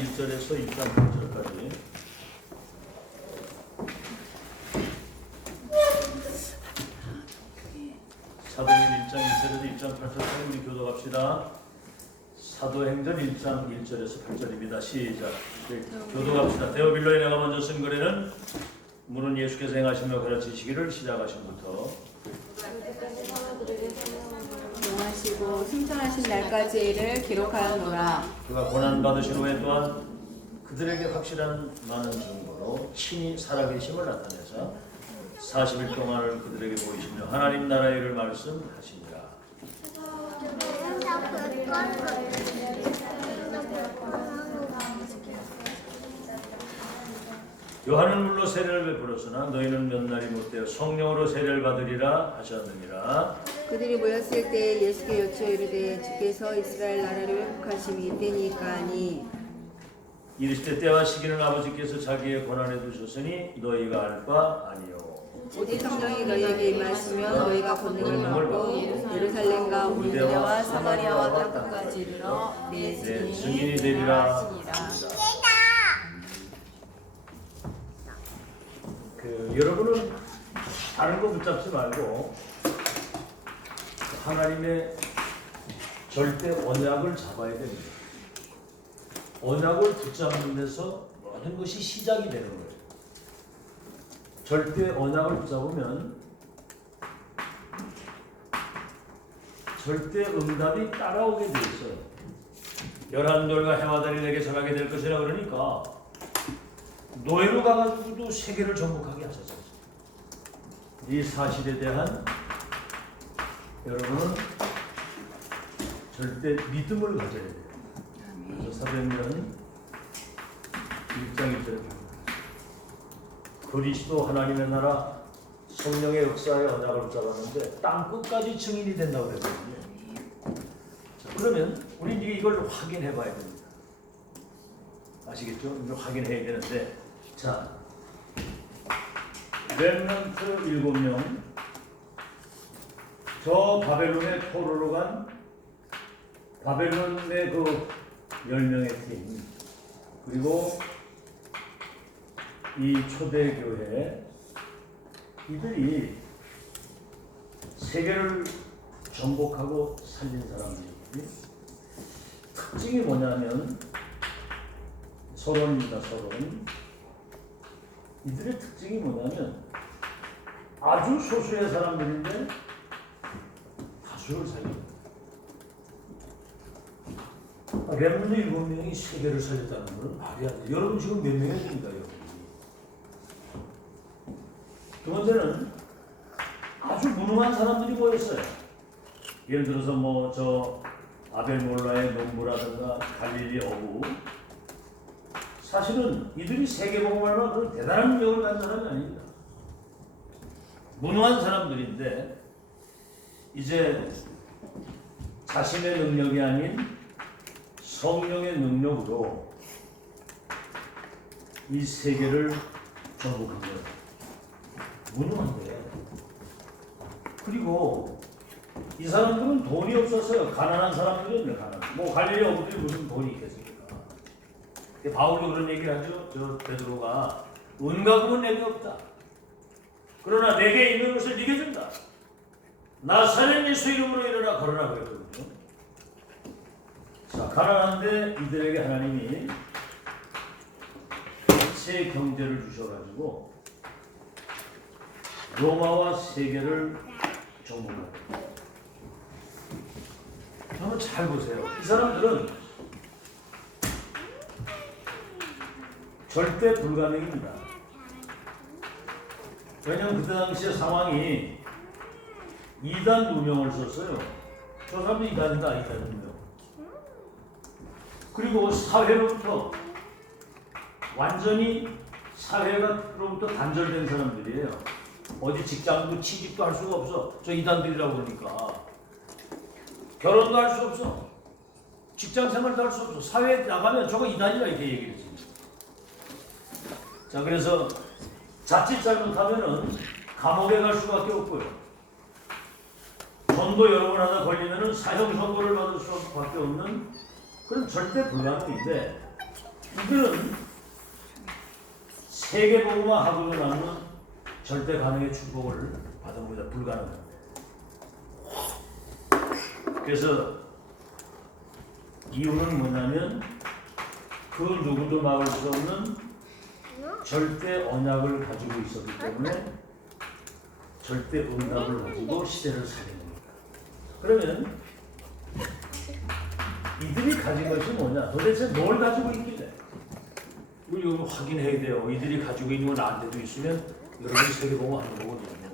1절에서 2장 8절까지. 사도행전 1장 1절에서 2장 8절까지 우리 교도합시다. 사도행전 1장 1절에서 8절입니다. 시작. 교도합시다. 데오빌로에 내가 먼저 쓴 글에는 물은 예수께서 행하시며 가르치시기를 시작하신부터 용하시고 승천하신 날까지를 기록하였노라. 그가 고난받으신 후에 또한 그들에게 확실한 많은 증거로 친히 살아계심을 나타내사 40일 동안을 그들에게 보이시며 하나님 나라의 일을 말씀하시니라. 요한은 물로 세례를 베풀었으나 너희는 몇 날이 못되어 성령으로 세례를 받으리라 하셨느니라. 그들이 모였을 때 예수께 여쭈어 이르되 주께서 이스라엘 나라를 회복하심이 이때니까 하니 이르시되 때와 시기는 아버지께서 자기의 권한에 두셨으니 너희가 알 바 아니요. 오직 성령이 너희에게 임하시면 너희가 권능을 받고 예루살렘과 온 유대와 사마리아와 땅끝까지 이르러 내 증인이 되리라 하시니라. 여러분은 다른 거 붙잡지 말고 하나님의 절대 언약을 잡아야 됩니다. 언약을 붙잡는 데서 모든 것이 시작이 되는 거예요. 절대 언약을 붙잡으면 절대 응답이 따라오게 돼 있어요. 열한 돌과 해와 달이 내게 전하게 될 것이라 그러니까 노예로 가가지고도 세계를 정복하게 하셨어요. 이 사실에 대한 여러분은 절대 믿음을 가져야 돼요. 그래서 사도행전 1장 1절에 그리스도 하나님의 나라 성령의 역사의 언약을 붙잡았는데 땅 끝까지 증인이 된다고 그랬거든요. 그러면 우리 이걸 확인해 봐야 됩니다. 아시겠죠? 이걸 확인해야 되는데 자, 렘넌트 7명 저 바벨론의 포로로 간 바벨론의 그 10명의 팀 그리고 이 초대교회 이들이 세계를 정복하고 살린 사람들이 특징이 뭐냐면 서론입니다. 서론. 이들의 특징이 뭐냐면 아주 소수의 사람들인데 다수를 살립니다. 렘넌트 7명이 세계를 살렸다는 것은 말이 안 돼요. 여러분 지금 몇 명이 됩니까? 두 번째는 아주 무능한 사람들이 모였어요. 예를 들어서 뭐 저 아벨 몰라의 농부라든가 갈릴리 어부 사실은 이들이 세계복음하는 그런 대단한 능력을 가진 사람이 아닙니다. 무능한 사람들인데 이제 자신의 능력이 아닌 성령의 능력으로 이 세계를 정복한 거예요. 무능한데. 그리고 이 사람들은 돈이 없었어요. 가난한 사람들이었네. 가난. 뭐 갈릴리 어부들이 무슨 돈이 있겠습니까? 바울도 그런 얘기를 하죠. 저 베드로가 은과 금은 내게 없다. 그러나 내게 있는 것을 네게 준다. 나사렛 예수 이름으로 일어나 걸어라 그랬거든요. 자, 가난한데 이들에게 하나님이 새 경제를 주셔가지고 로마와 세계를 정복합니다. 한번 잘 보세요. 이 사람들은 절대 불가능입니다. 왜냐하면 그때 당시의 상황이 이단 누명을 썼어요. 저 사람도 이단이다, 이단 누명. 그리고 사회로부터 완전히 사회로부터 단절된 사람들이에요. 어디 직장도 취직도 할 수가 없어. 저 이단들이라고 그러니까. 결혼도 할 수 없어. 직장 생활도 할 수 없어. 사회에 나가면 저거 이단이라 이렇게 얘기를 했습니다. 자, 그래서 자칫 잘못하면은 감옥에 갈 수밖에 없고요. 전도 여러 번 하다 걸리면은 사형 선고를 받을 수밖에 없는 그런 절대 불가능인데 이들은 세계복음화 하고도 남은 절대 가능의 축복을 받은 것보다 불가능합니다. 그래서 이유는 뭐냐면 그 누구도 막을 수 없는 절대 언약을 가지고 있었기 때문에 절대 응답을 가지고 시대를 살린 겁니다. 그러면 이들이 가진 것이 뭐냐? 도대체 뭘 가지고 있길래? 이거 확인해야 돼요. 이들이 가지고 있는 건 나한테도 있으면 여러분이 세계보고 하는 거거든요.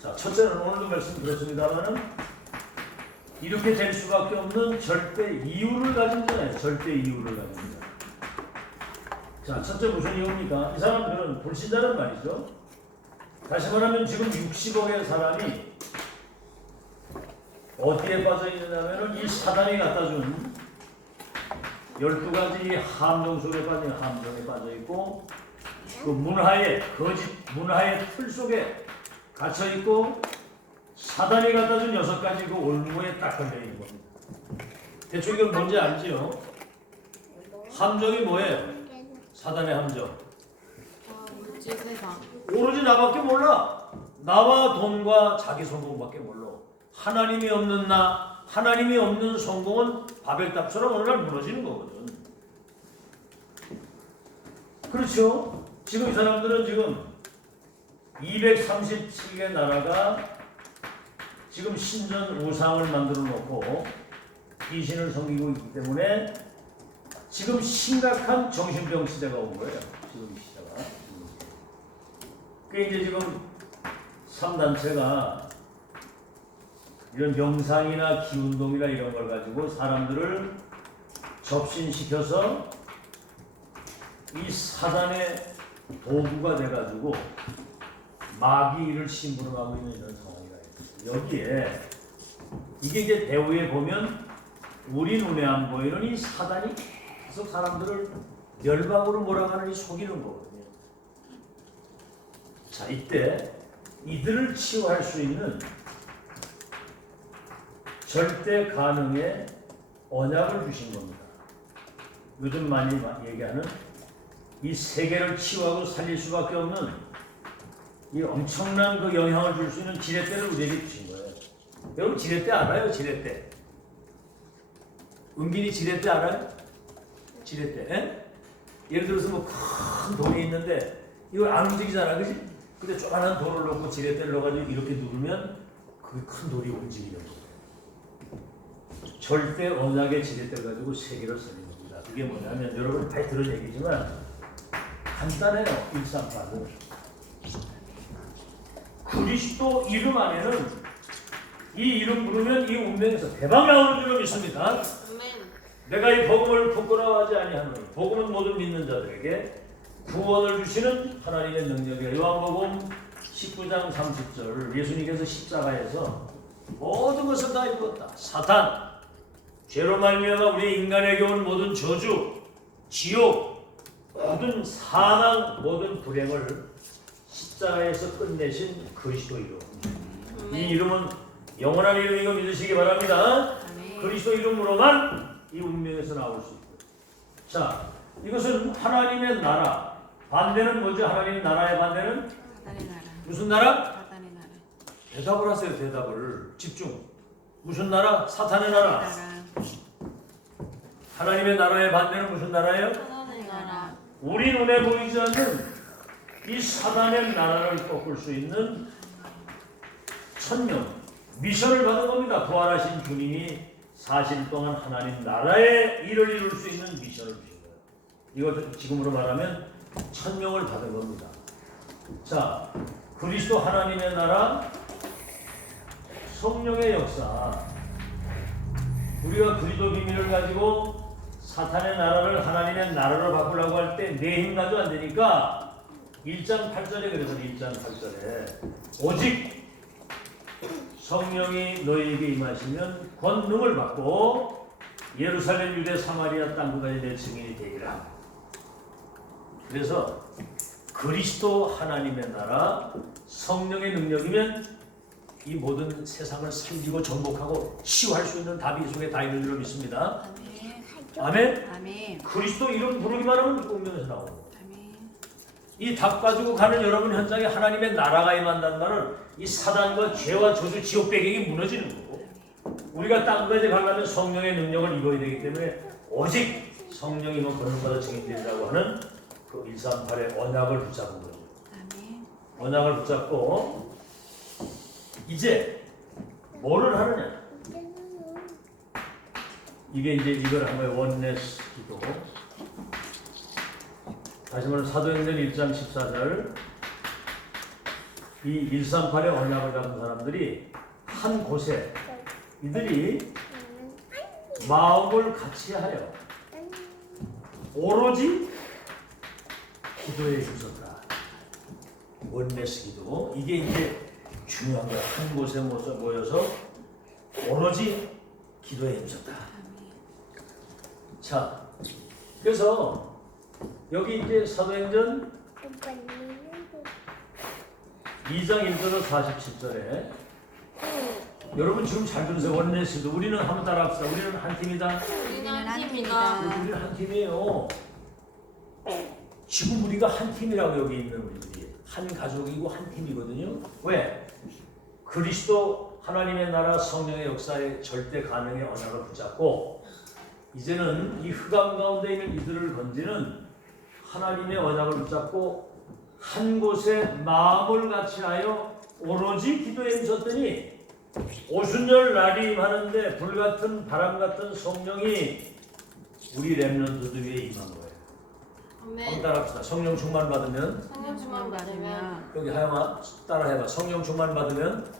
자, 첫째는 오늘도 말씀드렸습니다만은 이렇게 될 수밖에 없는 절대 이유를 가진 자예요. 절대 이유를 가진 자. 자, 첫째 무슨 이유입니까? 이 사람들은 불신자란 말이죠. 다시 말하면 지금 60억의 사람이 어디에 빠져 있느냐면은 이 사단이 갖다 준 12가지 함정 속에 빠진 함정에 빠져 있고 그 문화의 거짓 문화의 틀 속에 갇혀 있고 사단이 갖다 준 6가지 그 올무에 딱 걸려 있는 겁니다. 대충 이건 뭔지 알지요? 함정이 뭐예요? 사단의 함정. 물질 세상. 오로지 나밖에 몰라. 나와 돈과 자기 성공밖에 몰라. 하나님이 없는 나, 하나님이 없는 성공은 바벨탑처럼 어느 날 무너지는 거거든. 그렇죠? 지금 이 사람들은 지금 237개 나라가 지금 신전 우상을 만들어 놓고 귀신을 섬기고 있기 때문에 지금 심각한 정신병 시대가 온 거예요. 지금 이 시대가. 그 이제 지금 3단체가 이런 명상이나 기운동이나 이런 걸 가지고 사람들을 접신시켜서 이 사단의 도구가 돼가지고 마귀를 심부름하고 있는 이런 상황이라 있어요. 여기에 이게 이제 배후에 보면 우리 눈에 안 보이는 이 사단이 계속 사람들을 멸망으로 몰아가는 이 속이는 거거든요. 자, 이때 이들을 치유할 수 있는 절대 가능의 언약을 주신 겁니다. 요즘 많이 얘기하는 이 세계를 치유하고 살릴 수밖에 없는 이 엄청난 그 영향을 줄 수 있는 지렛대를 우리에게 주신 거예요. 여러분 지렛대 알아요? 지렛대. 은빈이 지렛대 알아요? 지렛대. 에? 예를 들어서 뭐 큰 돌이 있는데 이거 안 움직이잖아, 그지? 근데 조그만한 돌을 넣고 지렛대를 넣어가지고 이렇게 누르면 그 큰 돌이 움직이는 거예요. 절대 언약의 지렛대를 가지고 세계를 살린 겁니다. 그게 뭐냐면 여러분 많이 들은 얘기지만 간단해요. 일상파는 그리스도 이름 안에는 이 이름 부르면 이 운명에서 대박 나오는 줄로 믿습니다. 아멘. 내가 이 복음을 부끄러워하지 아니하노니 복음은 모든 믿는 자들에게 구원을 주시는 하나님의 능력이에요. 요한복음 19장 30절 예수님께서 십자가에서 모든 것을 다 이루었다. 사탄, 죄로 말미암아 우리 인간에게 온 모든 저주, 지옥, 모든 사망, 모든 불행을 십자가에서 끝내신 그리스도 이름. 이 이름은 영원한 이름인 거 믿으시기 바랍니다. 그리스도 이름으로만 이 운명에서 나올 수 있고. 자, 이것은 하나님의 나라. 반대는 뭐죠? 하나님의 나라의 반대는? 사단의 나라. 무슨 나라? 사단의 나라. 대답을 하세요. 대답을. 집중. 무슨 나라? 사탄의 나라. 하나님의 나라의 반대는 무슨 나라예요? 사단의 나라. 우리 눈에 보이지 않는 이 사단의 나라를 꺾을 수 있는 천명, 미션을 받은 겁니다. 부활하신 주님이 사실 동안 하나님 나라의 일을 이룰 수 있는 미션을 주신 거예요. 이걸 지금으로 말하면 천명을 받은 겁니다. 자, 그리스도 하나님의 나라, 성령의 역사. 우리가 그리스도 비밀을 가지고 사탄의 나라를 하나님의 나라로 바꾸려고 할 때 내 힘 가지고 안 되니까 1장 8절에 그래서 1장 8절에 오직 성령이 너희에게 임하시면 권능을 받고 예루살렘, 유대, 사마리아 땅끝까지 내 증인이 되리라. 그래서 그리스도 하나님의 나라, 성령의 능력이면 이 모든 세상을 살리고 정복하고 치유할 수 있는 답이 이 속에 다 있는 줄로 믿습니다. 아멘. 아멘. 그리스도 이름 부르기만 하면 운명에서 나오고. 아멘. 이 답 가지고 가는 여러분 현장에 하나님의 나라가 임한다는 말은 이 사단과 죄와 저주 지옥 배경이 무너지는 거고, 우리가 땅까지 가려면 성령의 능력을 입어야 되기 때문에 오직 성령이면 권능받아 증인되리라고 하는 그 138의 언약을 붙잡은 거죠. 아멘. 언약을 붙잡고 이제 뭐를 하느냐? 이게 이제 이걸 한 거예요. 원네스 기도. 다시 말해 사도행전 1장 14절, 이 138의 언약을 잡은 사람들이 한 곳에 이들이 마음을 같이 하여 오로지 기도에 힘썼다. 원네스 기도. 이게 이제 중요한 거야. 한 곳에 모여서 오로지 기도에 힘썼다. 자, 그래서 여기 이제 사도행전 2장 1절로 47절에 여러분 지금 잘 들으세요. 원네스도 우리는 한번 따라합시다. 우리는 한 팀이다. 우리는 한 팀이다. 우리는 한 팀이에요. 지금 우리가 한 팀이라고 여기 있는 우리들이 한 가족이고 한 팀이거든요. 왜? 그리스도 하나님의 나라 성령의 역사에 절대 가능의 언약을 붙잡고 이제는 이 흑암 가운데 있는 이들을 건지는 하나님의 언약을 붙잡고 한 곳에 마음을 같이 하여 오로지 기도에 힘썼더니 오순절 날이 임하는데 불같은 바람같은 성령이 우리 렘넌트들 위에 임한 거예요. 한번 아멘. 따라합시다. 성령 충만 받으면, 성령 충만 받으면 여기 하영아 따라해봐. 성령 충만 받으면,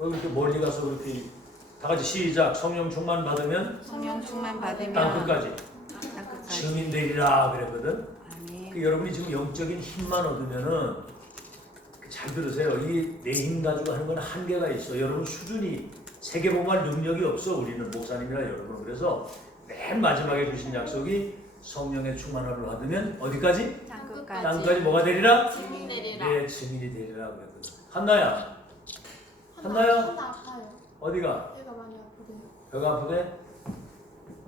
여기 이렇게 멀리 가서 그렇게 다 같이 시작. 성령 충만 받으면 성령 충만 받으면 땅 끝까지 땅끝까지. 증인 되리라 그랬거든. 아멘. 그 여러분이 지금 영적인 힘만 얻으면은 잘 들으세요. 이 내 힘 가지고 하는 건 한계가 있어. 여러분 수준이 세계복음할 능력이 없어. 우리는 목사님이나 여러분. 그래서 맨 마지막에 주신 약속이 성령의 충만함을 받으면 어디까지? 땅끝까지. 땅까지 뭐가 되리라? 증인 되리라. 내 증인이 되리라 그랬거든. 한나야, 한나야? 하나 아파요. 어디가? 배가 많이 아프대요. 배가 아프대?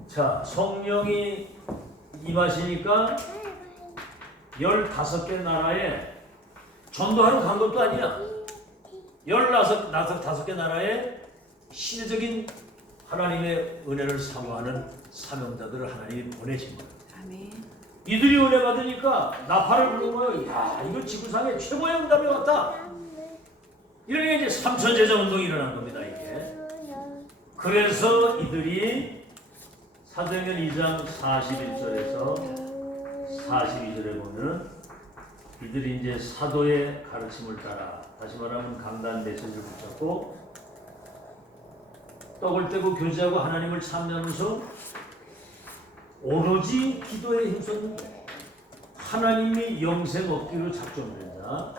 자, 성령이 임하시니까 15개 나라에 전도하러 간 것도 아니야. 15개 나라에 시대적인 하나님의 은혜를 사모하는 사명자들을 하나님이 보내신 거예요. 아멘. 이들이 은혜 받으니까 나팔을 부르는 거예요. 야, 이거 지구상의 최고의 응답이 왔다. 이렇게 이제 삼천제자 운동이 일어난 겁니다. 이게. 그래서 이들이 사도행전 2장 41절에서 42절에 보면 이들이 이제 사도의 가르침을 따라, 다시 말하면 강단 메시지를 붙잡고 떡을 떼고 교제하고 하나님을 찬양하면서 오로지 기도에 힘썼는데 하나님이 영생 얻기로 작정된 자,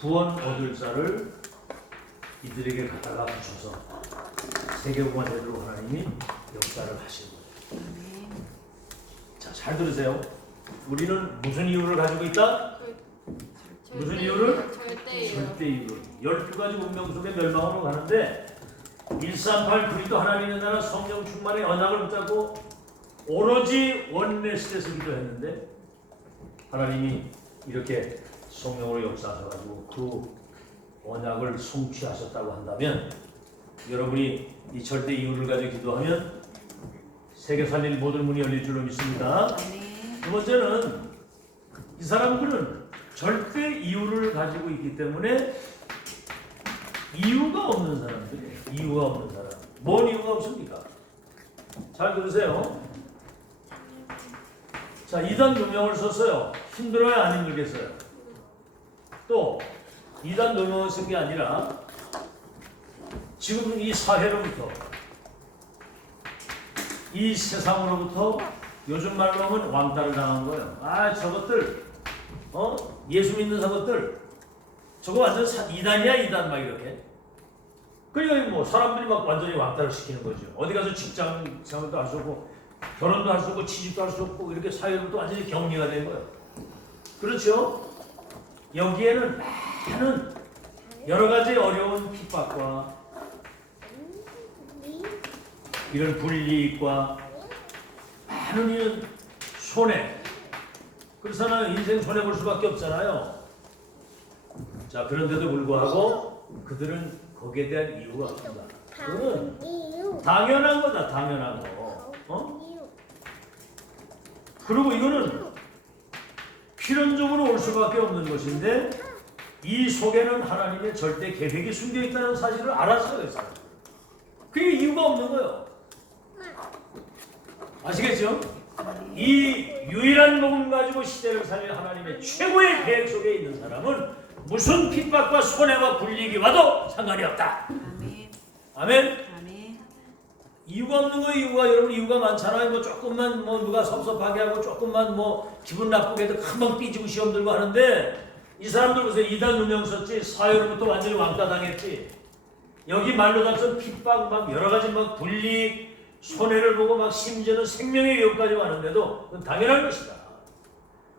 구원 얻을 자를 이들에게 갖다가 붙여서 세계복음화 되도록 하나님이 역사를 하신 거예요. 아멘. 자, 잘 들으세요. 우리는 무슨 이유를 가지고 있다? 무슨 이유를? 절대 이유. 절대 이유를. 12가지 운명 속에 멸망으로 가는데 138 그리스도 하나님의 나라 성령 충만의 언약을 붙잡고 오로지 원네스에서 기도했는데 하나님이 이렇게 성령으로 역사하셔가지고 그 언약을 성취하셨다고 한다면 여러분이 이 절대 이유를 가지고 기도하면 세계 살릴 모든 문이 열릴 줄로 믿습니다. 아멘. 두 번째는 이 사람들은 절대 이유를 가지고 있기 때문에 이유가 없는 사람들이에요. 이유가 없는 사람. 뭔 이유가 없습니까? 잘 들으세요. 자, 2단 누명을 썼어요. 힘들어요? 안 힘들겠어요? 또 2단 누명을 쓴 게 아니라 지금 이 사회로부터 이 세상으로부터 요즘 말로 하면 왕따를 당한 거예요. 아, 저것들 예수 믿는 저것들 저거 완전 2단이야 2단 막 이렇게. 그러니까 뭐 사람들이 막 완전히 왕따를 시키는 거죠. 어디 가서 직장 생활도 할 수 없고 결혼도 할 수 없고 취직도 할 수 없고 이렇게 사회부터 완전히 격리가 된 거예요. 그렇죠? 여기에는 많은 여러 가지 어려운 핍박과 이런 불이익과 많은 이는 손해. 그래서는 인생 손해 볼 수밖에 없잖아요. 자, 그런데도 불구하고 그들은 거기에 대한 이유가 없습니다. 그거는 당연한 거다, 당연한 거. 그리고 이거는 필연적으로 올 수밖에 없는 것인데 이 속에는 하나님의 절대 계획이 숨겨 있다는 사실을 알았어요. 그게 이유가 없는 거예요. 아시겠죠? 이 유일한 복음 가지고 시대를 살릴 하나님의 최고의 계획 속에 있는 사람은 무슨 핍박과 손해와 불리기 와도 상관이 없다. 아멘. 아멘. 아멘. 이유가 없는 거예요. 여러분 이유가 많잖아요. 뭐 조금만 뭐 누가 섭섭하게 하고 조금만 뭐 기분 나쁘게 해도 금방 삐지고 시험 들고 하는데 이 사람들 보세요. 이단 누명 썼지. 사회로부터 완전히 왕따 당했지. 여기 말로 답선 핍박 막 여러 가지 막 불이익 손해를 보고 막 심지어는 생명의 위협까지 왔는데도 그건 당연한 것이다.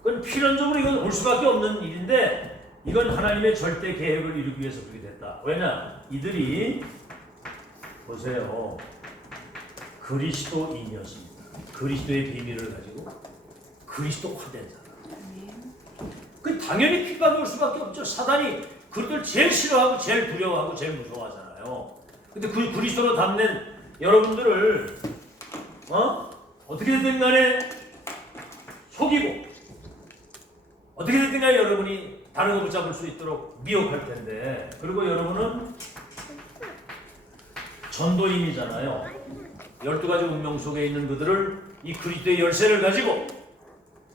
그건 필연적으로 이건 올 수밖에 없는 일인데 이건 하나님의 절대 계획을 이루기 위해서 그렇게 됐다. 왜냐? 이들이 보세요. 그리스도인이었습니다. 그리스도의 비밀을 가지고 그리스도화된 사람. 그 당연히 핍박이 올 수밖에 없죠. 사단이 그들 제일 싫어하고 제일 두려워하고 제일 무서워하잖아요. 근데 그 그리스도로 담는 여러분들을 어떻게 됐든 간에 속이고 어떻게 됐든 간에 여러분이 다른 거 붙잡을 수 있도록 미혹할 텐데 그리고 여러분은 전도인이잖아요. 12가지 운명 속에 있는 그들을 이 그리스도의 열쇠를 가지고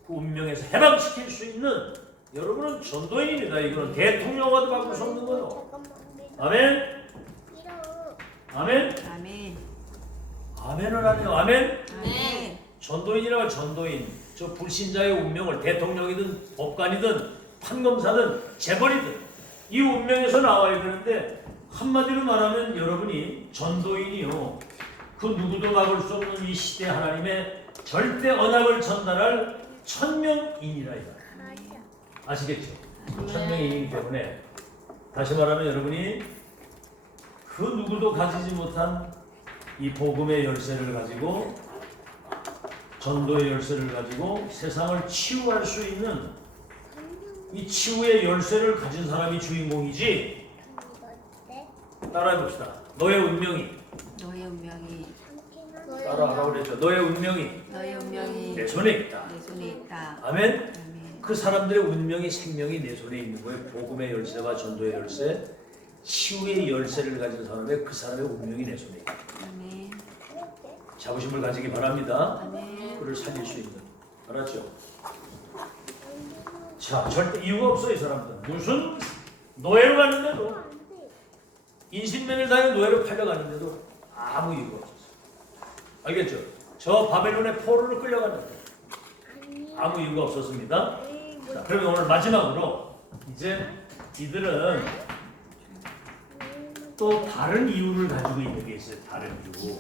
그 운명에서 해방시킬 수 있는 여러분은 전도인입니다. 이거는 대통령과도 바꿀 수 없는 거예요. 아멘? 아멘? 아멘. 아멘은 아니에요. 아멘? 아멘. 전도인이라고 전도인. 저 불신자의 운명을 대통령이든 법관이든 판검사든 재벌이든 이 운명에서 나와야 되는데 한마디로 말하면 여러분이 전도인이요. 그 누구도 막을 수 없는 이 시대 하나님의 절대 언약을 전달할 천명인이라 이거예요. 아시겠죠? 천명인이기 때문에 다시 말하면 여러분이 그 누구도 가지지 못한 이 복음의 열쇠를 가지고 전도의 열쇠를 가지고 세상을 치유할 수 있는 이 치유의 열쇠를 가진 사람이 주인공이지. 따라해봅시다. 너의 운명이 너의 운명이 따라하라고 그랬죠. 너의 운명이 너의 운명이 내 손에 있다. 내 손에 있다. 아멘. 아멘. 그 사람들의 운명이 생명이 내 손에 있는 거예요. 복음의 열쇠와 전도의 열쇠, 치유의 열쇠를 가진 사람의 그 사람의 운명이 내 손에 있다. 아멘. 자부심을 가지기 바랍니다. 아멘. 그를 살릴 수 있는. 알았죠? 자, 절대 이유가 없어 이 사람들. 무슨 노예로 갔는데도 인신매매를 당해 노예로 팔려갔는데도 아무 이유가 없었어요. 알겠죠? 저 바벨론의 포로로 끌려갔는데 아무 이유가 없었습니다. 자, 그러면 오늘 마지막으로 이제 이들은 또 다른 이유를 가지고 있는 게 있어요. 다른 이유.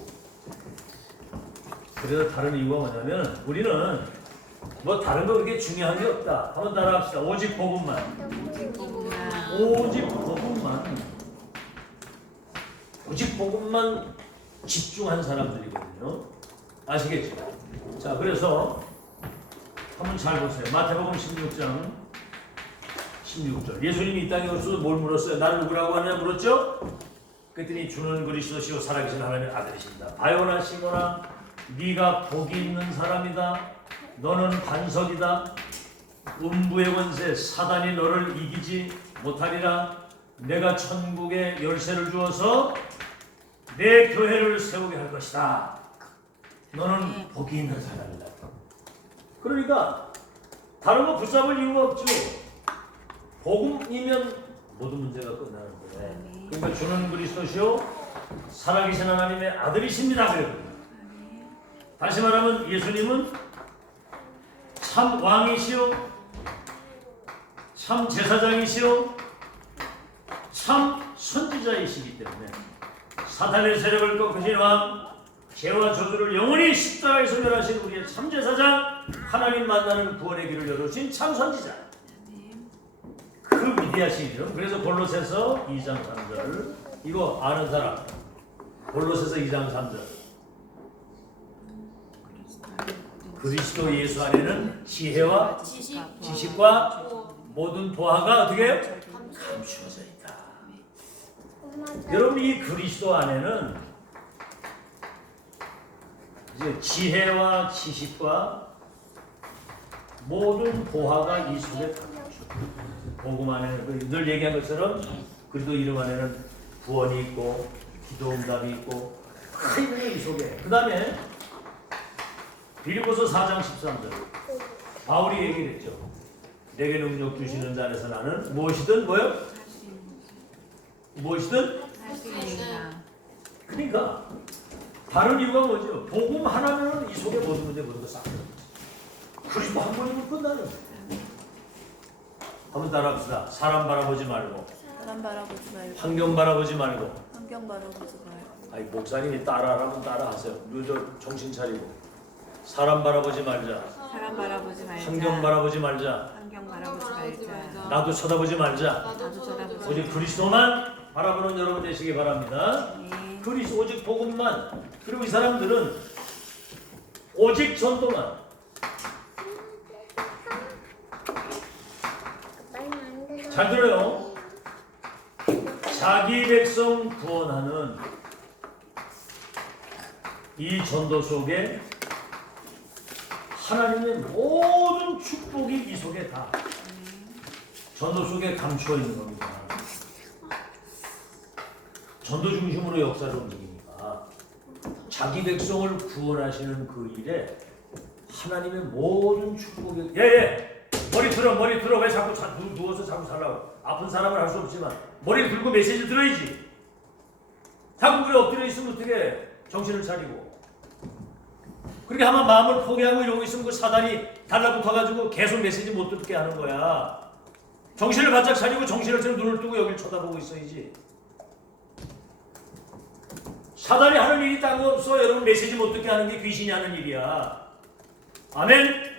그래서 다른 이유가 뭐냐면 우리는 뭐 다른 거 그렇게 중요한 게 없다. 한번 따라합시다. 오직 복음만. 오직 복음만. 오직 복음만 집중한 사람들이거든요. 아시겠죠? 자, 그래서 한번 잘 보세요. 마태복음 16장 16절. 예수님이 이 땅에 오셔서 뭘 물었어요? 나를 누구라고 하느냐 물었죠? 그랬더니 주는 그리스도시요 살아계신 하나님의 아들이십니다. 바요나 시모나 네가 복이 있는 사람이다. 너는 반석이다. 음부의 권세 사단이 너를 이기지 못하리라. 내가 천국의 열쇠를 주어서 내 교회를 세우게 할 것이다. 너는 복이 있는 사람이다. 그러니까 다른 거 붙잡을 이유가 없죠. 복음이면 모든 문제가 끝나는 거예요. 그러니까 주는 그리스도시요 살아계신 하나님의 아들이십니다. 그래요. 다시 말하면 예수님은 참 왕이시요 참 제사장이시요 참 선지자이시기 때문에 사탄의 세력을 꺾으신 왕, 죄와 저주를 영원히 십자가에서 멸하신 우리의 참 제사장, 하나님 만나는 구원의 길을 열어주신 참 선지자. 그 위대하신 이름. 그래서 골로새서 2장 3절 이거 아는 사람. 골로새서 2장 3절 그리스도 예수 안에는 지혜와 지식과 모든 보화가 어떻게 해요? 감추어져 있다. 여러분 이 그리스도 안에는 이제 지혜와 지식과 모든 보화가 이 속에 감추어져 있다. 복음 안에는 늘 얘기한 것처럼 그리스도 이름 안에는 구원이 있고 기도 응답이 있고 다 있는 이 속에. 그 다음에 빌립보서 4장 13절 바울이 얘기를 했죠. 내게 능력 주시는 자에서 나는 무엇이든 뭐요? 무엇이든 할 수 있습니다. 그러니까 다른 이유가 뭐죠? 복음 하나면 이 속에 모든 문제 모든 거싹 그리스도 한 번이면 끝나는 거예요. 한번 따라합시다. 사람 바라보지 말고 사람 바라보지 말고 환경 바라보지 말고. 환경 바라보지 말고 아니 목사님이 따라하라면 따라하세요. 너 정신 차리고 사람 바라보지 말자. 사람 바라보지 말자. 환경 바라보지 말자. 환경 바라보지 말자. 나도 쳐다보지 말자. 나도 쳐다보지 오직 그리스도만 바라보는 여러분 되시기 바랍니다. 네. 그리스도 오직 복음만. 그리고 이 사람들은 오직 전도만. 잘 들어요. 자기 백성 구원하는 이 전도 속에 하나님의 모든 축복이 이 속에 다 전도 속에 감추어 있는 겁니다. 전도 중심으로 역사를 움직이니까 자기 백성을 구원하시는 그 일에 하나님의 모든 축복이 머리 들어 왜 자꾸 누워서 자꾸 살라고. 아픈 사람은 할 수 없지만 머리 들고 메시지 들어야지. 자꾸 그래 엎드려 있으면 어떻게 정신을 차리고 그렇게 하면 마음을 포기하고 이러고 있으면 그 사단이 달라붙어가지고 계속 메시지 못 듣게 하는 거야. 정신을 바짝 차리고 정신을 차리고 눈을 뜨고 여기를 쳐다보고 있어야지. 사단이 하는 일이 딴 거 없어. 여러분 메시지 못 듣게 하는 게 귀신이 하는 일이야. 아멘?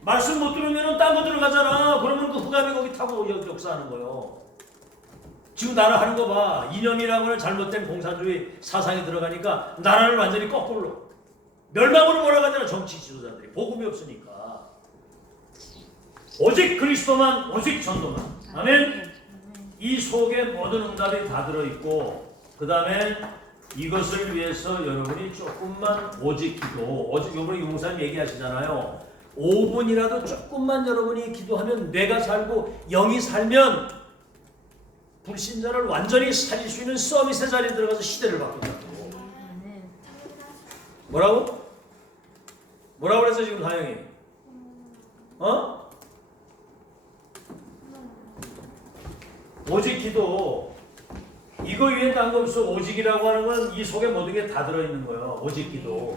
말씀 못 들으면 딴 거 들어가잖아. 그러면 그 흑암이 거기 타고 역사하는 거예요. 지금 나라 하는 거 봐. 이념이라고 하는 잘못된 공산주의 사상이 들어가니까 나라를 완전히 거꾸로 멸망으로 몰아가잖아. 정치 지도자들이 복음이 없으니까. 오직 그리스도만, 오직 전도만. 아멘. 이 속에 모든 응답이 다 들어있고 그 다음에 이것을 위해서 여러분이 조금만 오직 기도. 오직 요번에 용사님 얘기하시잖아요. 5분이라도 조금만 여러분이 기도하면 뇌가 살고 영이 살면 불신자를 완전히 살릴 수 있는 서밋의 자리에 들어가서 시대를 바꾼다고. 뭐라고? 뭐라고 그랬어 지금 다영이? 오직 기도. 이거 위에 딴 거 없어. 오직이라고 하는 건 이 속에 모든 게 다 들어있는 거예요. 오직 기도.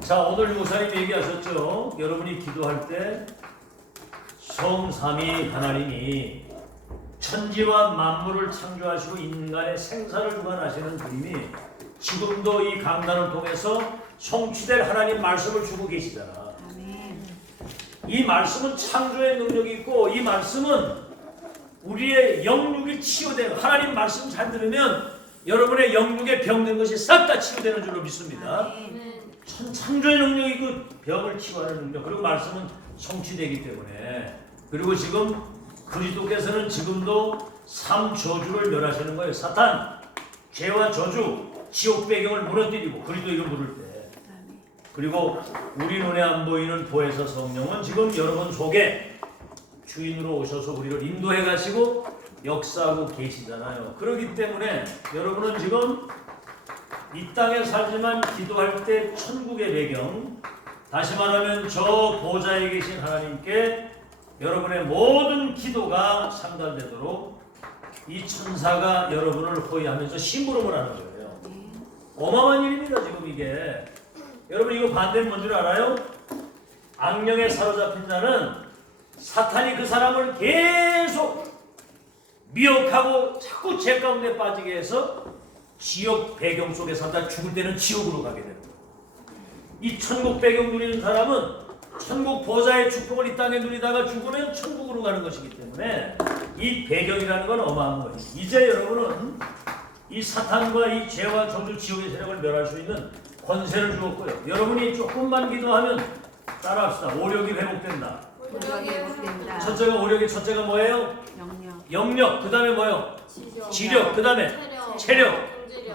자, 오늘 목사님 얘기하셨죠. 여러분이 기도할 때 성삼위 하나님이 천지와 만물을 창조하시고 인간의 생사를 주관하시는 분이 지금도 이 강단을 통해서 성취될 하나님 말씀을 주고 계시잖아. 이 말씀은 창조의 능력이 있고 이 말씀은 우리의 영육이 치유되는 하나님 말씀 잘 들으면 여러분의 영육에 병든 것이 싹 다 치유되는 줄로 믿습니다. 창조의 능력이 그 병을 치유하는 능력 그리고 말씀은 성취되기 때문에 그리고 지금 그리스도께서는 지금도 3저주를 멸하시는 거예요. 사탄, 죄와 저주, 지옥 배경을 무너뜨리고 그리스도 이름 부를 때 그리고 우리 눈에 안 보이는 보혜사 성령은 지금 여러분 속에 주인으로 오셔서 우리를 인도해 가시고 역사하고 계시잖아요. 그렇기 때문에 여러분은 지금 이 땅에 살지만 기도할 때 천국의 배경 다시 말하면 저 보좌에 계신 하나님께 여러분의 모든 기도가 상달되도록 이 천사가 여러분을 호위하면서 심부름을 하는 거예요. 어마어마한 일입니다. 지금 이게 여러분 이거 반대는 뭔 줄 알아요? 악령에 사로잡힌 자는 사탄이 그 사람을 계속 미혹하고 자꾸 죄 가운데 빠지게 해서 지옥 배경 속에 산다 죽을 때는 지옥으로 가게 되는 거예요. 이 천국 배경 누리는 사람은 천국 보좌의 축복을 이 땅에 누리다가 죽으면 천국으로 가는 것이기 때문에 이 배경이라는 건 어마어마한 거예요. 이제 여러분은 이 사탄과 이 죄와 저주 지옥의 세력을 멸할 수 있는 권세를 주었고요. 여러분이 조금만 기도하면 따라합시다. 오력이 회복된다. 오력이 회복된다. 첫째가 뭐예요? 영역. 영력. 그 다음에 뭐예요? 지력. 그 다음에 체력,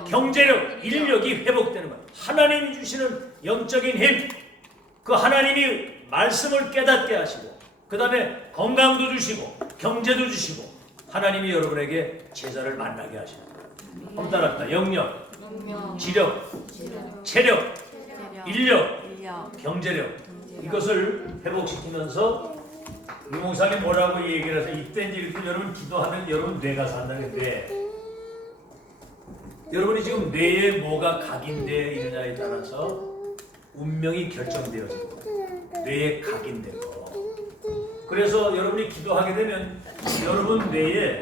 경제력, 인력이 회복되는 거예요. 하나님이 주시는 영적인 힘, 그 하나님이 말씀을 깨닫게 하시고, 그 다음에 건강도 주시고, 경제도 주시고, 하나님이 여러분에게 제자를 만나게 하시는 거예요. 한번 따라합시다. 영력, 지력, 체력, 인력, 경제력, 이것을 회복시키면서 유목사님 뭐라고 얘기를 해서 이때 이제 이렇게 여러분 기도하면 여러분 뇌가 산다는 뇌. 여러분이 지금 뇌에 뭐가 각인되어 있느냐에 따라서 운명이 결정되어집니다. 뇌에 각인된 거. 그래서 여러분이 기도하게 되면 여러분 뇌에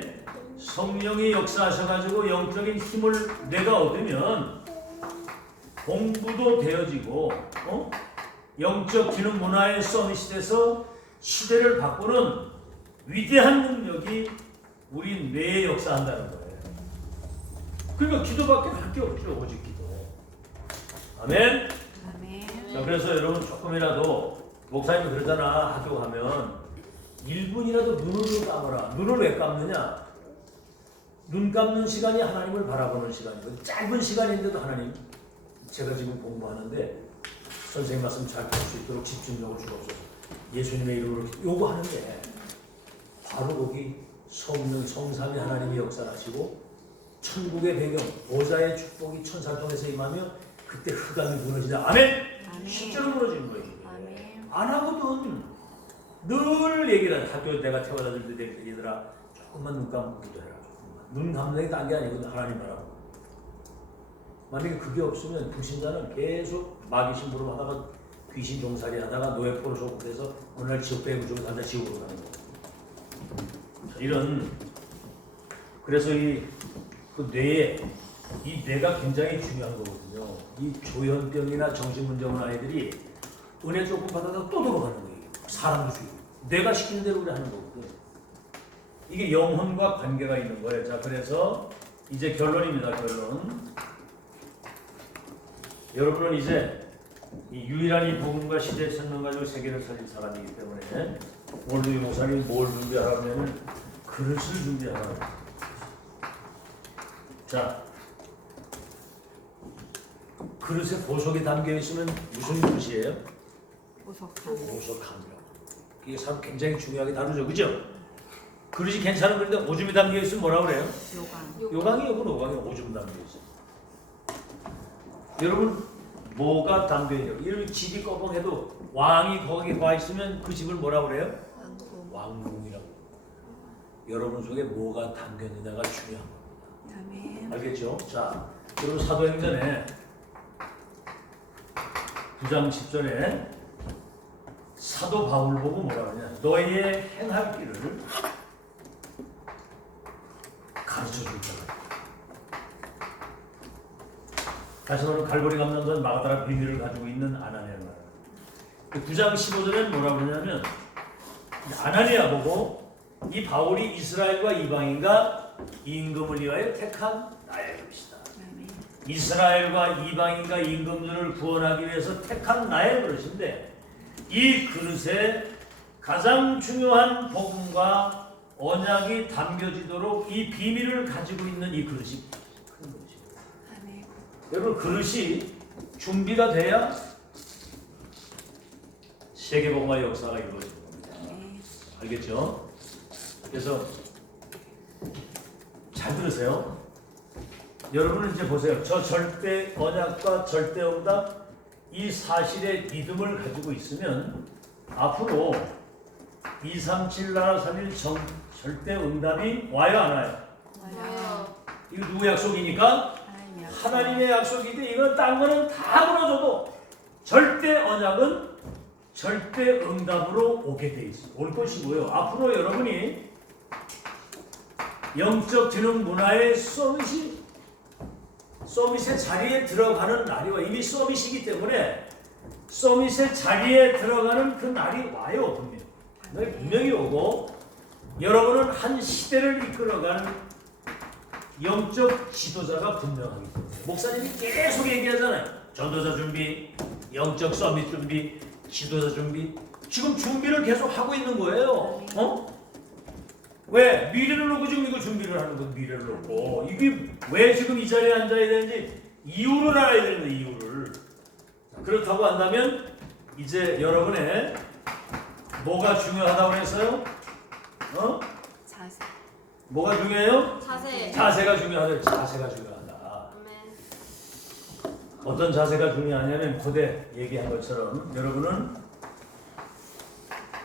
성령이 역사하셔가지고 영적인 힘을 내가 얻으면 공부도 되어지고 영적 기능 문화의 서밋에서 시대를 바꾸는 위대한 능력이 우리 뇌에 역사한다는 거예요. 그러니까 기도밖에 할 게 없죠. 오직 기도. 아멘. 아멘. 자, 그래서 여러분 조금이라도 목사님이 그러잖아. 학교 가면 1분이라도 눈을 감아라. 눈을 왜 감느냐? 눈 감는 시간이 하나님을 바라보는 시간이거든요. 짧은 시간인데도 하나님, 제가 지금 공부하는데 선생님 말씀 잘 볼 수 있도록 집중력을 주옵소서. 예수님의 이름으로 요구하는데 바로 거기 성삼위 하나님이 역사하시고 천국의 배경, 보좌의 축복이 천사를 통해서 임하며 그때 흑암이 무너지다. 아멘. 실제로 무너지는 거예요. 아멘. 안 하거든. 늘 얘기를 해. 학교 내가 태워다 줄 때 얘들아 조금만 눈 감고 기도해라. 조금만. 눈 감는 게 딴 게 아니거든. 하나님 바라고. 만약에 그게 없으면 불신자는 계속 마귀 심부름 하다가 귀신 종살이 하다가 노예포로 소급돼서 어느 날 지옥 배에 무조건 살다 지옥으로 가는 거예요. 이런 그래서 그 뇌에 이 뇌가 굉장히 중요한 거거든요. 이 조현병이나 정신문제온 아이들이 은혜 조금 받아서 또 돌아가는 거예요. 사람도 죽이고 뇌가 시키는 대로 그래 하는 거거든요. 이게 영혼과 관계가 있는 거예요. 자, 그래서 이제 결론입니다. 결론. 여러분은 이제 이 유일한 이 복음과 시대의 선명 가지고 세계를 살릴 사람이기 때문에 오늘도 이 목사님이 뭘 준비하라면 그릇을 준비하라. 자, 그릇에 보석이 담겨 있으면 무슨 그릇이에요? 보석함. 보석함이라고. 이게 참 굉장히 중요하게 다루죠, 그죠? 그릇이 괜찮은 그릇인데 오줌이 담겨 있으면 뭐라 그래요? 요강. 요강이 여분 오강이 오줌 담겨 있어. 여러분 뭐가 담겨 있냐고. 이런 집이 꺼벙해도 왕이 거기 와 있으면 그 집을 뭐라 그래요? 왕궁이라고. 여러분 속에 뭐가 담겨 있느냐가 중요한 겁니다. 아멘. 알겠죠? 자, 그리고 사도행전에 9장 10절에 사도 바울 보고 뭐라 그러냐? 너희의 행할 길을 가르쳐 줄 거다. 다시 말하면 갈보리 감당선 마가다라 비밀을 가지고 있는 아나니아를 말합니다. 9장 15절에는 뭐라 그러냐면 아나니아 보고 이 바울이 이스라엘과 이방인과 임금을 위하여 택한 나의 것이다. 이스라엘과 이방인과 임금들을 구원하기 위해서 택한 나의 그릇인데 이 그릇에 가장 중요한 복음과 언약이 담겨지도록 이 비밀을 가지고 있는 이 그릇이 큰 그릇입니다. 아멘. 여러분 그릇이 준비가 돼야 세계복음화의 역사가 이루어지는 겁니다. 알겠죠? 그래서 잘 들으세요. 여러분은 이제 보세요. 저 절대 언약과 절대 응답 이 사실의 믿음을 가지고 있으면 앞으로 237 나라 3일 절대 응답이 와요 안 와요? 와요. 이거 누구 약속이니까? 하나님의 약속인데 이건 딴 거는 다 무너져도 절대 언약은 절대 응답으로 오게 돼 있어요. 올 것이고요. 앞으로 여러분이 영적 지능 문화의 서밋의 자리에 들어가는 날이 와. 이미 서밋이기 때문에 서밋의 자리에 들어가는 그 날이 와요. 분명히 오고 여러분은 한 시대를 이끌어가는 영적 지도자가 분명하기 때문에 목사님이 계속 얘기하잖아요. 전도자 준비, 영적 서밋 준비, 지도자 준비. 지금 준비를 계속 하고 있는 거예요. 왜? 미래를 놓고 지금 이거 준비를 하는 거예요. 미래를 놓고. 이게 왜 지금 이 자리에 앉아야 되는지 이유를 알아야 되는데, 이유를. 그렇다고 한다면 이제 여러분의 뭐가 중요하다고 했어요? 자세. 뭐가 중요해요? 자세. 자세가 중요하다. 자세가 중요하다. 아멘. 어떤 자세가 중요하냐면 고대 얘기한 것처럼 여러분은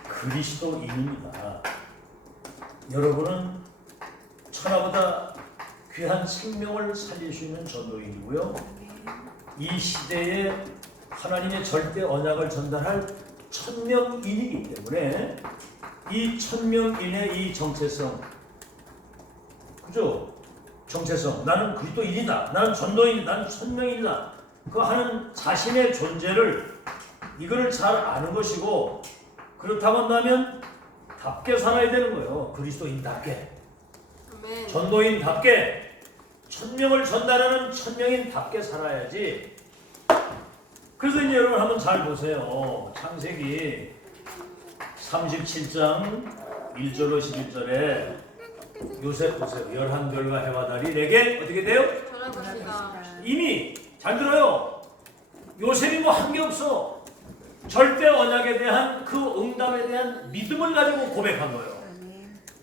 그리스도인입니다. 여러분은 천하보다 귀한 생명을 살릴 수 있는 전도인이고요. 이 시대에 하나님의 절대 언약을 전달할 천명인이기 때문에 이 천명인의 이 정체성, 그죠? 정체성, 나는 그리스도인이다, 나는 전도인이다, 나는 천명인이다, 그 하는 자신의 존재를 이거를 잘 아는 것이고, 그렇다고 한다면 답게 살아야 되는 거예요. 그리스도인답게, 아멘. 전도인답게, 천명을 전달하는 천명인답게 살아야지. 그래서 이제 여러분 한번 잘 보세요. 창세기 37장 1절로 11절에 요셉 보세요. 11별과 해와 달이 내게 어떻게 돼요? 전할 것이다. 이미 잘 들어요. 요셉이 뭐 한 게 없어. 절대 언약에 대한 그 응답에 대한 믿음을 가지고 고백한 거예요.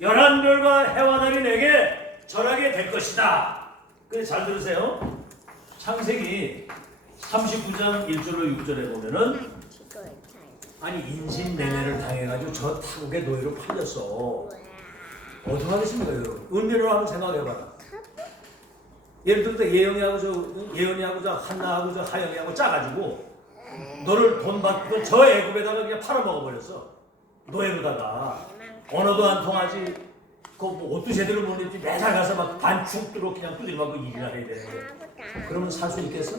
11별과 해와 달이 내게 절하게 될 것이다. 그래, 잘 들으세요. 창세기 39장 1절로 6절에 보면은, 아니 인신매매를 당해가지고 저 타국의 노예로 팔렸어. 어떡하겠습니까 여러분? 은밀을 한번 생각해봐라. 예를 들어서 예언이하고 저 한나하고 저 하영이하고 짜가지고 너를 돈 받고 저 애굽에다가 그냥 팔아먹어버렸어. 노예로다가. 언어도 안 통하지. 뭐 옷도 제대로 못 입지. 매달 가서 막 반죽도록 그냥 두들맞고 일이나 해야 돼. 그러면 살 수 있겠어?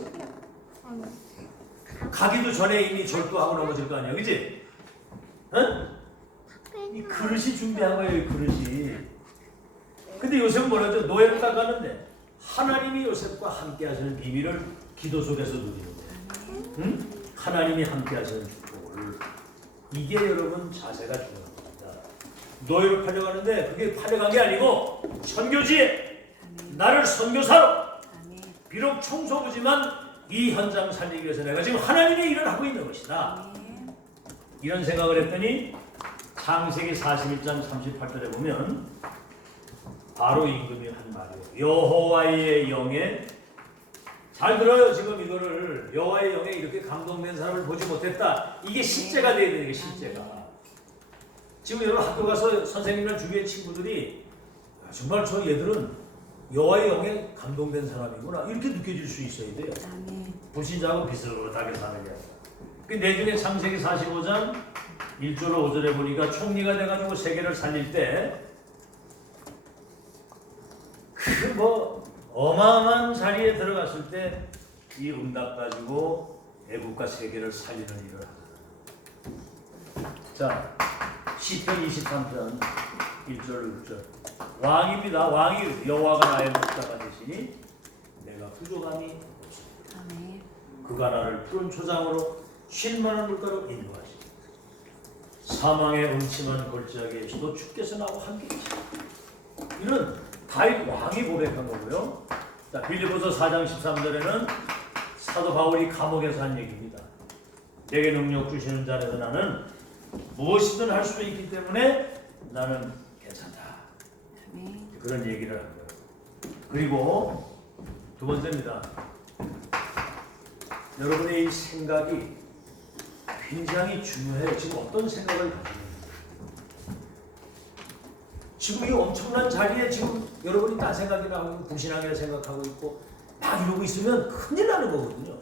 가기도 전에 이미 절도하고 넘어질 거 아니야, 그지? 응? 이 그릇이 준비한 거예요, 이 그릇이. 근데 요셉은 뭐라죠? 노예로 딱 가는데 하나님이 요셉과 함께 하시는 비밀을 기도 속에서 누리는 거예요. 응? 하나님이 함께 하시는 축복을. 이게 여러분 자세가 중요한 겁니다. 노예로 팔려가는데 그게 팔려간 게 아니고 선교지에 나를 선교사로, 비록 청소부지만 이 현장 살리기 위해서 내가 지금 하나님의 일을 하고 있는 것이다. 이런 생각을 했더니 창세기 41장 38절에 보면 바로 임금이 한 말이에요. 여호와의 영에, 잘 들어요. 지금 이거를 여호와의 영에 이렇게 감동된 사람을 보지 못했다. 이게 실제가 돼야 되는 게 실제가. 지금 여러분 학교 가서 선생님이나 주위의 친구들이 정말 저 얘들은 여호와의 영에 감동된 사람이구나 이렇게 느껴질 수 있어야 돼요. 불신자하고 비슷하게 사는 게 아니라. 그 내중에 창세기 45장 1절로 5절에 보니까 총리가 돼가지고 세계를 살릴 때 그 뭐 어마어마한 자리에 들어갔을 때 이 응답 가지고 애국과 세계를 살리는 일을 하더라. 자, 시편 23편 1절 6절. 왕입니다. 왕이 여호와가 나의 목자가 되시니 내가 부족함이 없습니다. 그가 나를 푸른 초장으로 쉴만한 물가로 인도하시니 사망의 음침한 골짜기에 또 주께서 나와 함께 계시니. 이런 다윗 왕이 고백한 거고요. 자, 빌립보서 4장 13절에는 사도 바울이 감옥에서 한 얘기입니다. 내게 능력 주시는 자라서 나는 무엇이든 할 수 있기 때문에 나는 괜찮다. 그런 얘기를 한 거예요. 그리고 두 번째입니다. 여러분의 이 생각이 굉장히 중요해요. 지금 어떤 생각을 가지고 있는지. 지금 이 엄청난 자리에 지금 여러분이 딴 생각이나 하고 불신앙이라 생각하고 있고 막 이러고 있으면 큰일 나는 거거든요.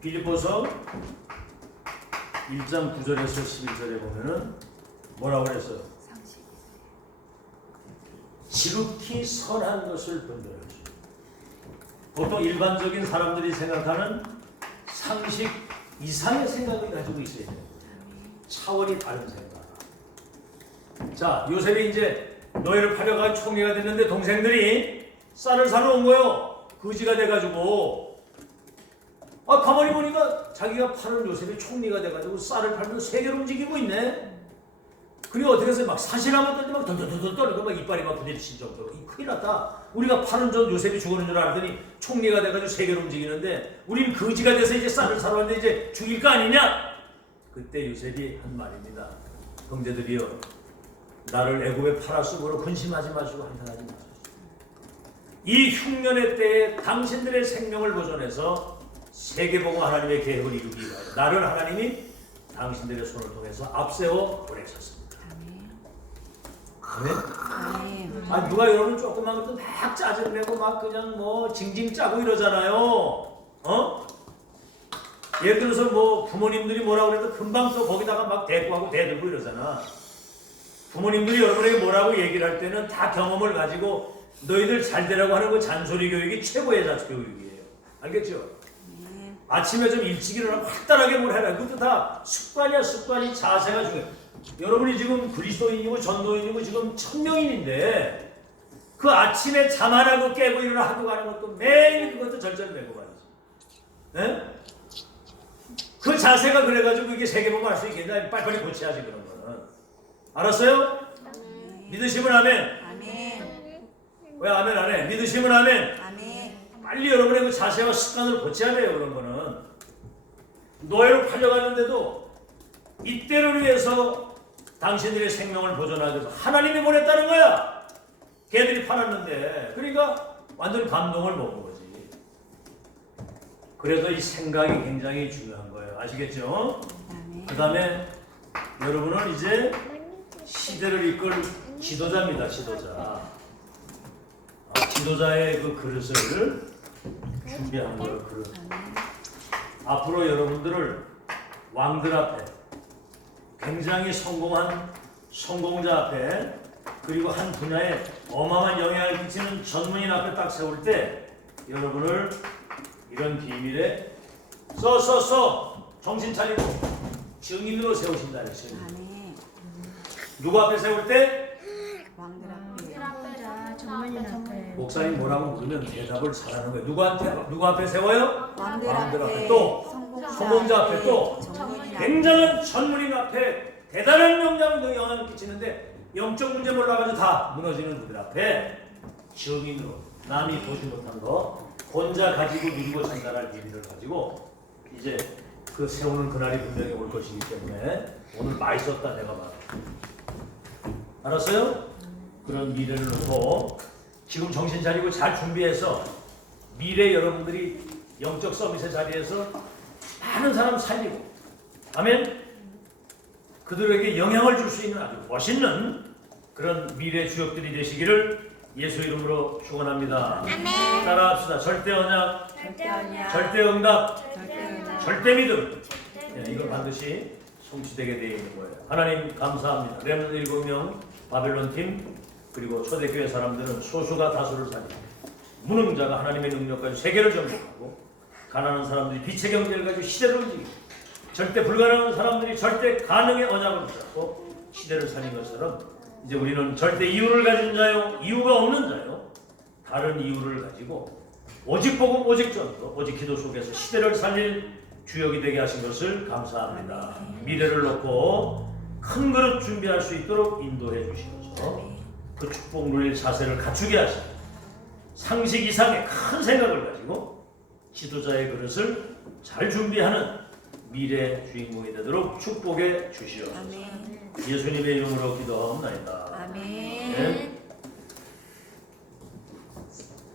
빌립보서 1장 9절에서 11절에 보면은 뭐라고 그랬어요? 지극히 선한 것을 분별하시오. 보통 일반적인 사람들이 생각하는 상식 이상의 생각을 가지고 있어야 돼요. 차원이 다른 생각. 자, 요셉이 이제 노예를 팔려가지고 총리가 됐는데 동생들이 쌀을 사러 온 거예요. 거지가 돼가지고. 가만히 보니까 자기가 파는 요셉이 총리가 돼가지고 쌀을 팔면서 세계로 움직이고 있네. 그리고 어떻게 해서 막 사실하면 떨때 막 덜덜덜 떨고 막 이빨이 막 부딪힐 정도로 큰일 났다. 우리가 파는 전 요셉이 죽었는 줄 알았더니 총리가 돼가지고 세계로 움직이는데 우리는 거지가 돼서 이제 쌀을 사러 왔는데 이제 죽일 거 아니냐? 그때 요셉이 한 말입니다. 형제들이여, 나를 애굽에 팔았으므로 근심하지 마시고 한탄하지 마소서. 이 흉년의 때에 당신들의 생명을 보존해서 세계복음 하나님의 계획을 이루기 위하여 나를 하나님이 당신들의 손을 통해서 앞세워 보내셨습니다. 아멘. 아멘. 누가 여러분 조그만 것도 막 짜증내고 막 그냥 뭐 징징 짜고 이러잖아요. 예를 들어서 뭐 부모님들이 뭐라고 그래도 금방 또 거기다가 막 대꾸하고 대들고 이러잖아. 부모님들이 여러분에게 뭐라고 얘기를 할 때는 다 경험을 가지고 너희들 잘 되라고 하는 그 잔소리 교육이 최고의 교육이에요. 알겠죠? 아침에 좀 일찍 일어나고 활달하게 뭘 해라. 그것도 다 습관이야. 습관이, 자세가 중요해. 여러분이 지금 그리스도인이고 전도인이고 지금 천명인인데 그 아침에 잠 안 하고 깨고 일어나 하고 가는 것도 매일 그것도 절절 매고 가야지. 예? 그 자세가 그래가지고 이게 세계복음 할 수 있겠냐? 빨리빨리 고쳐야지 그런 거는. 알았어요? 믿으시면 아멘. 아멘. 왜 아멘 안 해? 믿으시면 아멘. 아멘. 빨리 여러분의 그 자세와 습관을 고쳐야 돼요. 그런 거는 노예로 팔려가는데도 이때를 위해서 당신들의 생명을 보존하기 위해서 하나님이 보냈다는 거야. 걔들이 팔았는데 그러니까 완전 감동을 먹은 거지. 그래서 이 생각이 굉장히 중요한 거예요. 아시겠죠? 그 다음에 여러분은 이제 시대를 이끌 지도자입니다. 지도자. 지도자의 그 그릇을 준비하는 거예요. 그릇. 앞으로 여러분들을 왕들 앞에, 굉장히 성공한 성공자 앞에, 그리고 한 분야에 어마어마한 영향을 끼치는 전문인 앞에 딱 세울 때 여러분을 이런 비밀에 정신 차리고 증인으로 세우신다 그랬어요. 아멘. 누구 앞에 세울 때? 왕들 앞에. 목사님 뭐라고 물으면 대답을 잘하는 거예요. 누구 앞에 세워요? 왕들 왕들 앞에. 앞에. 또 성공자 앞에. 또 전문인 앞에. 굉장한 전문인 앞에 대단한 영향을 끼치는데 영적 문제 몰라가지고 다 무너지는 분들 앞에 증인으로 남이 보지 못한 거 혼자 가지고 누리고 장가할 비밀을 가지고 이제 그 세우는 그날이 분명히 올 것이기 때문에 오늘 많이 썼다 내가 말. 알았어요? 그런 미래를 놓고 지금 정신 차리고 잘 준비해서 미래 여러분들이 영적 서밋의 자리에서 많은 사람 살리고 아멘. 그들에게 영향을 줄 수 있는 아주 멋있는 그런 미래 주역들이 되시기를 예수 이름으로 축원합니다. 아멘. 따라합시다. 절대 언약, 절대 언약. 절대 응답, 절대 응답. 절대 믿음. 이걸 반드시 성취되게 되어 있는 거예요. 하나님 감사합니다. 렘넌트 7명 바벨론 팀 그리고 초대교회 사람들은 소수가 다수를 살리고 무능자가 하나님의 능력 가지고 세계를 정복하고 가난한 사람들이 빛의 경제를 가지고 시대를 움직이고 절대 불가능한 사람들이 절대 가능의 언약을 붙잡고 시대를 살린 것처럼 이제 우리는 절대 이유를 가진 자요 이유가 없는 자요 다른 이유를 가지고 오직 복음 오직 전도 오직 기도 속에서 시대를 살릴 주역이 되게 하신 것을 감사합니다. 미래를 놓고 큰 그릇 준비할 수 있도록 인도해 주시면서 그 축복 누릴 자세를 갖추게 하시고 상식 이상의 큰 생각을 가지고 지도자의 그릇을 잘 준비하는 미래 주인공이 되도록 축복해 주시옵소서. 아멘. 예수님의 이름으로 기도하옵나이다. 아멘. 네.